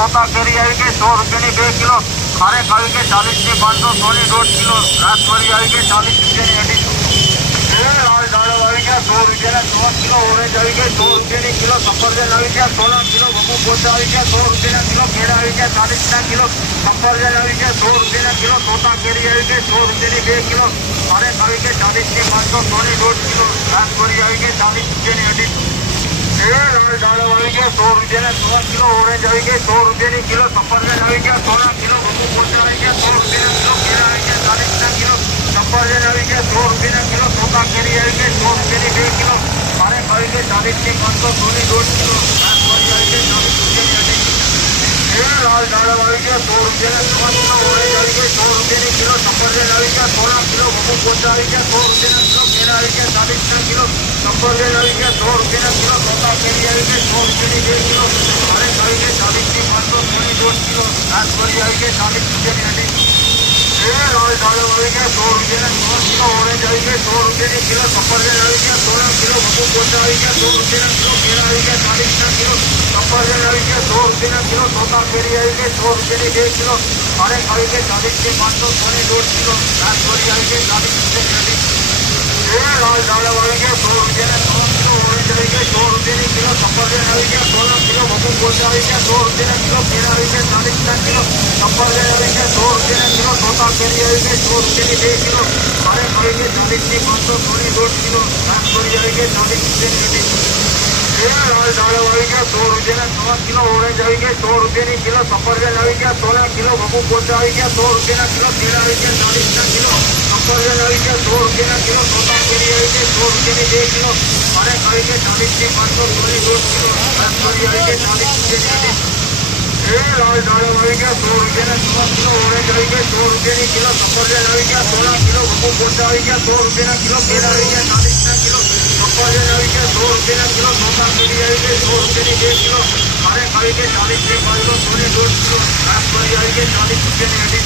तोता केरी आई गई 100 रुपये 2 किलो। खारेक आई गई 40 થી 500 सोनी 1.5 किलो। राजभरी आई गई 40 रुपये 80। लाल दाड़म आई गया 100 रुपये 3 किलो। ऑरेंज आई गई 100 रुपये किलो। सफरजन आई गया 16 किलो। बबू पोचा आई गया 100 रुपये किलो। केड़ा आई गया 40 किलो। सफरजन आई गया 100 रुपये किलो। तोता केरी आई गई 100 रुपये 2 किलो। खारेक आई गई 40 થી 500 सोनी 1.5 किलो। राजभरी आई गई 40 रुपये 80। लाल दाड़म आई गया 100 रुपये 3 किलो। ऑरेंज आई गई 100 रुपये किलो। सफरजन आई गया 16 किलो। बबू पोचा आई गया 100 रुपये किलो। केड़ा आई गया 40 किलो। सफरजन आई गया 100 रुपये किलो। तोता केरी आई गई 100 रुपये 2 किलो। खारेक आई गई 40 થી 500 सोनी 1.5 किलो। राजभरी आई गई 40 रुपये 80। लाल दाड़म आई गया 100 रुपये 3 किलो। ऑरेंज आई गई 100 रुपये किलो। सफरजन आई गया 16 किलो। बबू पोचा आई गया 100 रुपये किलो। केड़ा आई गया 40 किलो। सफरजन आई गया 100 रुपये किलो। तोता केरी आई गई 100 रुपये 2 किलो। खारेक आई गई 40 થી 500 सोनी 1.5 किलो। राजभरी आई गई 40 रुपये 80। लाल दाड़म आई गया 100 रुपये 3 किलो। ऑरेंज आई गई 100 रुपये किलो। सफरजन आई गया 16 किलो। बबू पोचा आई गया 100 रुपये किलो। केड़ा आई गया 40 किलो। सफरजन आई गया 100 रुपये किलो। तोता केरी आई गई 100 रुपये 2 किलो। खारेक आई गई 40 થી 500 सोनी 1.5 किलो। राजभरी आई गई 40 रुपये 80। लाल दाड़म आई गया 100 रुपये 3 किलो। ऑरेंज आई गई 100 रुपये किलो। सफरजन आई गया 16 किलो। बबू पोचा आई गया 100 रुपये किलो। केड़ा आई गया 40 किलो। सफरजन आई गया 100 रुपये किलो। तोता केरी आई गई 100 रुपये 2 किलो। खारेक आई गई 40 થી 500 सोनी 1.5 किलो। राजभरी आई गई 40 रुपये 80। लाल दाड़म आई गया 100 रुपये 3 किलो। ऑरेंज आई गई 100 रुपये किलो। सफरजन आई गया 16 किलो। बबू पोचा आई गया 100 रुपये किलो। केड़ा आई गया 40 किलो। सफरजन आई गया 100 रुपये किलो। तोता केरी आई गई 100 रुपये 2 किलो। खारेक आई गई 40 થી 500 सोनी 1.5 किलो। राजभरी आई गई 40 रुपये 80। लाल दाड़म आई गया 100 रुपये 3 किलो। ऑरेंज आई गई 100 रुपये किलो। सफरजन आई गया 16 किलो। बबू पोचा आई गया 100 रुपये किलो। केड़ा आई गया 40 किलो। सफरजन आई गया 100 रुपये किलो। तोता केरी आई गई 100 रुपये 2 किलो। खारेक आई गई 40 થી 500 सोनी 1.5 किलो। राजभरी आई गई 40 रुपये 80।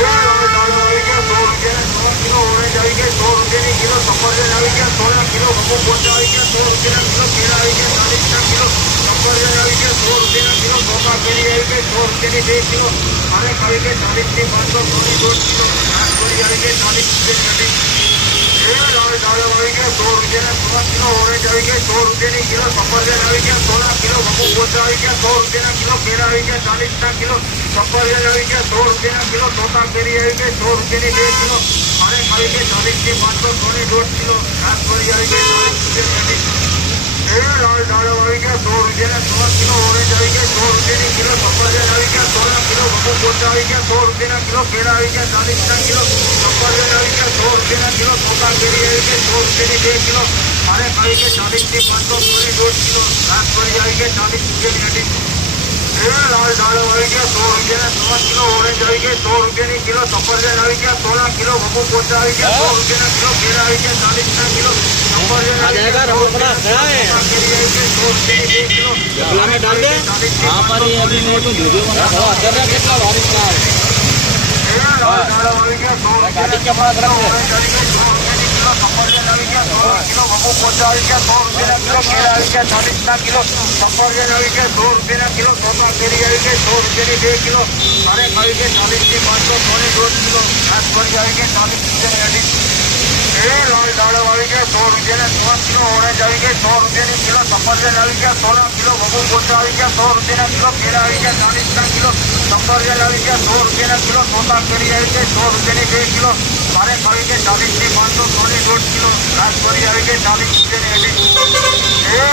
लाल दाड़म आई गया 100 रुपये 3 किलो। ऑरेंज आई गई 100 रुपये किलो। सफरजन आई गया 16 किलो। बबू पोचा आई गया 100 रुपये किलो। केड़ा आई गया 40 किलो। सफरजन आई गया 100 रुपये किलो। तोता केरी आई गई 100 रुपये 2 किलो। खारेक आई गई 40 થી 500 सोनी 1.5 किलो। राजभरी आई गई 40 रुपये 80। लाल दाड़म आई गया 100 रुपये 3 किलो। ऑरेंज आई गई 100 रुपये किलो। सफरजन आई गया 16 किलो। बबू पोचा आई गया 100 रुपये किलो। केड़ा आई गया 40 किलो। सफरजन आई गया 100 रुपये किलो। तोता केरी आई गई 100 रुपये 2 किलो। खारेक आई गई 40 થી 500 सोनी 1.5 किलो। राजभरी आई गई 40 रुपये 80। लाल दाड़म आई गया 100 रुपये 3 किलो। ऑरेंज आई गई 100 रुपये किलो। सफरजन आई गया 16 किलो। बबू पोचा आई गया 100 रुपये किलो। केड़ा आई गया 40 किलो। सफरजन आई गया 100 रुपये किलो। तोता केरी आई गई 100 रुपये 2 किलो। खारेक आई गई 40 થી 500 सोनी 1.5 किलो। राजभरी आई गई 40 रुपये 80। लाल दाड़म आई गया 100 रुपये 3 किलो। ऑरेंज आई गई 100 रुपये किलो। सफरजन आई गया 16 किलो। बबू पोचा आई गया 100 रुपये किलो। केड़ा आई गया 40 किलो। सफरजन आई गया 100 रुपये किलो। केरी आई गई 100 रुपये 2 किलो। में डाल दे। हाँ पर ये अभी मैं तो वीडियो में कितना भारी का है। लाल दाड़म आई गया 100 रुपये गाड़ी के पास रख दे। सफरजन आई गया 16 किलो। बबू पोचा आई गया 100 रुपये किलो। केड़ा आई गया 40 किलो। सफरजन आई गया 100 रुपये किलो। तोता केरी आई गई 100 रुपये 2 किलो। खारेक आई गई 40 થી 500 सोनी 1.5 किलो। राजभरी आई गई 40 रुपये 80। लाल दाड़म आई गया 100 रुपये 3 किलो। ऑरेंज आई गई 100 रुपये किलो। सफरजन आई गया 16 किलो। बबू पोचा आई गया 100 रुपये किलो। केड़ा आई गया 40 किलो। सफरजन आई गया 100 रुपये किलो। तोता केरी आई गई 100 रुपये 2 किलो। खारेक आई गई 40 થી 500 सोनी 1.5 किलो। राजभरी आई गई 40 रुपये 80।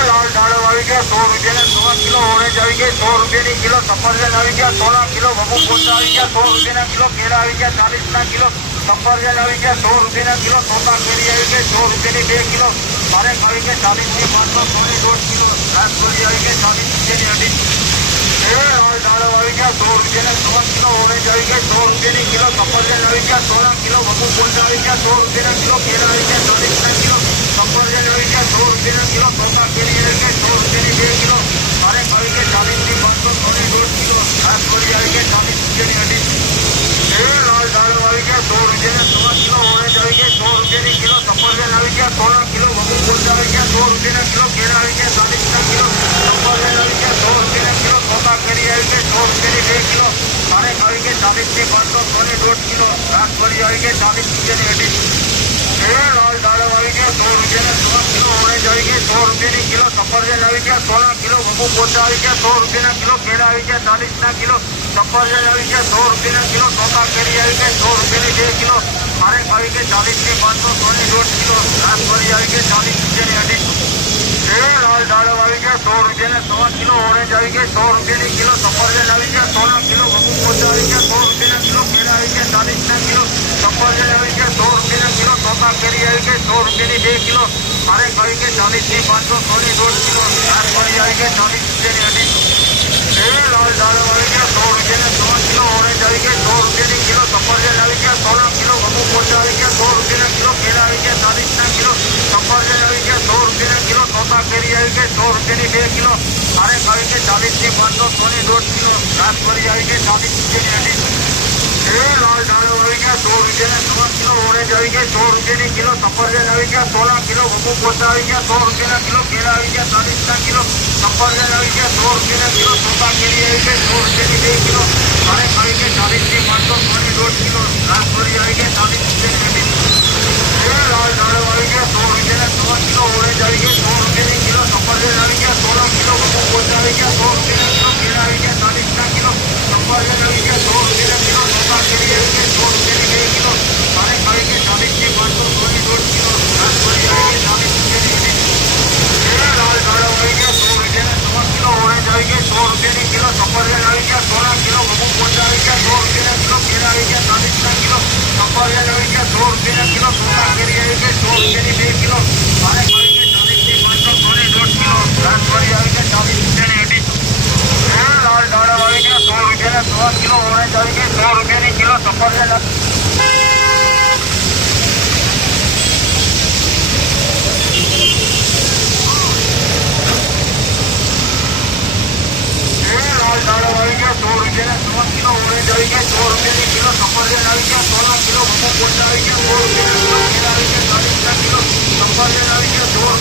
लाल दाड़म आई गया 100 रुपये 3 किलो। ऑरेंज आई गई 100 रुपये किलो। सफरजन आई गया 16 किलो। बबू पोचा आई गया 100 रुपये किलो। केड़ा आई गया 40 किलो। सफरजन आई गया 100 रुपये किलो। तोता केरी आई गई 100 रुपये 2 किलो। खारेक आई गई 40 થી 500 सोनी 1.5 किलो। राजभरी आई गई 40 रुपये 80। लाल दाड़म आई गया 100 रुपये 3 किलो। ऑरेंज आई गई 100 रुपये किलो। सफरजन आई गया 16 किलो। बबू पोचा आई गया 100 रुपये किलो। केड़ा आई गया 40 किलो। सफरजन आई गया 100 रुपये किलो। तोता केरी आई गई 100 रुपये 2 किलो। खारेक आई गई 40 થી 500 सोनी 1.5 किलो। राजभरी आई गई 40 रुपये 80। लाल दाड़म आई गया 100 रुपये 3 किलो। ऑरेंज आई गई 100 रुपये किलो। सफरजन आई गया 16 किलो। बबू पोचा आई गया 100 रुपये किलो। केड़ा आई गया 40 किलो। सफरजन आई गया 100 रुपये किलो। तोता केरी आई આવી ગઈ 100 રૂપિયાની 2 કિલો, ખારેક આવી ગઈ 40 થી 500, સોની 1.5 કિલો, રાસબરી આવી ગઈ 40 રૂપિયાની 2.5, લાલ દાડમ આવી ગયા 100 રૂપિયાના 100 કિલો, ઓરેન્જ આવી ગઈ 100 રૂપિયાની કિલો, સફરજન આવી ગયા 100 કિલો, બબુ પોચા આવી ગયા 100 રૂપિયાના કિલો, કેળા આવી ગયા 40 કિલો, સફરજન આવી ગયા 100 રૂપિયાના કિલો, ચોખા કેરી આવી ગઈ 100 રૂપિયાની 2 કિલો, ખારેક આવી ગઈ 40 થી 500, સોની 1.5 કિલો, રાસબરી આવી ગઈ 40 રૂપિયાની 2.5, લાલ દાડમ આવી ગયા 100 રૂપિયાના 100 કિલો, ઓરેન્જ આવી ગઈ 100 રૂપિયાની કિલો, સફરજન આવી ગયા 100 કિલો, બબુ પોચા આવી ગયા 100 રૂપિયાના કિલો, કેળા આવી ગયા 40 કિલો, સફરજન આવી ગયા 100 રૂપિયાના કિલો, ચોખા કેરી આવી ગઈ 100 રૂપિયાની 2 કિલો, ખારેક આવી ગઈ 40 થી 500, સોની 1.5 કિલો, રાસબરી આવી ગઈ 40 રૂપિયાની 2.5, લાલ દાડમ આવી ગયા 100 રૂપિયાના 100 કિલો, ઓરેન્જ આવી ગઈ 100 રૂપિયાની કિલો, સફરજન આવી ગયા 100 કિલો, બબુ પોચા આવી ગયા 100 રૂપિયાના કિલો, કેળા આવી ગયા 40 કિલો, સફરજન આવી ગયા 100 રૂપિયાના કિલો, ચોખા કેરી આવી ગઈ 100 રૂપિયાની 2 કિલો, ખારેક આવી ગઈ 40 થી 500, સોની 1.5 કિલો, રાસબરી આવી ગઈ 40 રૂપિયાની 2.5, લાલ દાડમ આવી ગયા 100 રૂપિયાના 100 કિલો, ઓરેન્જ આવી ગઈ 100 રૂપિયાની કિલો, સફરજન આવી ગયા 16 કિલો, બબુ પોચા આવી ગયા 100 રૂપિયાના કિલો, કેળા આવી ગયા 40 કિલો, સફરજન આવી ગયા 100 રૂપિયાના કિલો, ચોખા કેરી આવી ગઈ 100 રૂપિયાની 2 કિલો, ખારેક આવી ગઈ 40 થી 500, સોની 1.5 કિલો, રાસબરી આવી ગઈ 40 રૂપિયાની 2.5, લાલ દાડમ આવી ગયા 100 રૂપિયાના 100 કિલો, ઓરેન્જ આવી ગઈ 100 રૂપિયાની કિલો, સફરજન આવી ગયા 16 કિલો, બબુ પોચા આવી ગયા 100 રૂપિયાના કિલો, કેળા આવી ગયા 40 કિલો, સફરજન આવી ગયા 100 રૂપિયાના કિલો, ચોખા કેરી આવી ગઈ 100 રૂપિયાની 2 કિલો, ખારેક આવી ગઈ 40 થી 500, સોની 1.5 કિલો, રાસબરી આવી ગઈ 40 રૂપિયાની 2.5, લાલ દાડમ આવી ગયા 100 રૂપિયાના 100 કિલો, ઓરેન્જ આવી ગઈ 100 રૂપિયાની કિલો, સફરજન આવી ગયા 16 કિલો, બબુ પોચા આવી ગયા 100 રૂપિયાના કિલો, કેળા આવી ગયા 40 કિલો, સફરજન આવી ગયા 100 રૂપિયાના કિલો, ચોખા કેરી આવી ગઈ 100 રૂપિયાની 2 કિલો, ખારેક આવી ગઈ 40 થી 500, સોની 1.5 કિલો, રાસબરી આવી ગઈ 40 રૂપિયાની 2.5, લાલ દાડમ આવી ગયા 100 રૂપિયાના 100 કિલો, ઓરેન્જ આવી ગઈ 100 રૂપિયાની કિલો, સફરજન લાલ દાડમ આવી ગયા 100 રૂપિયાના 100 કિલો, ઓરેન્જ આવી ગયા 100 રૂપિયાની કિલો, સફરજન આવી ગયા 16 કિલો, બબુ પોચા આવી ગયા 100 રૂપિયાના કિલો, કેળા આવી ગયા 40 કિલો, સફરજન આવી ગયા 100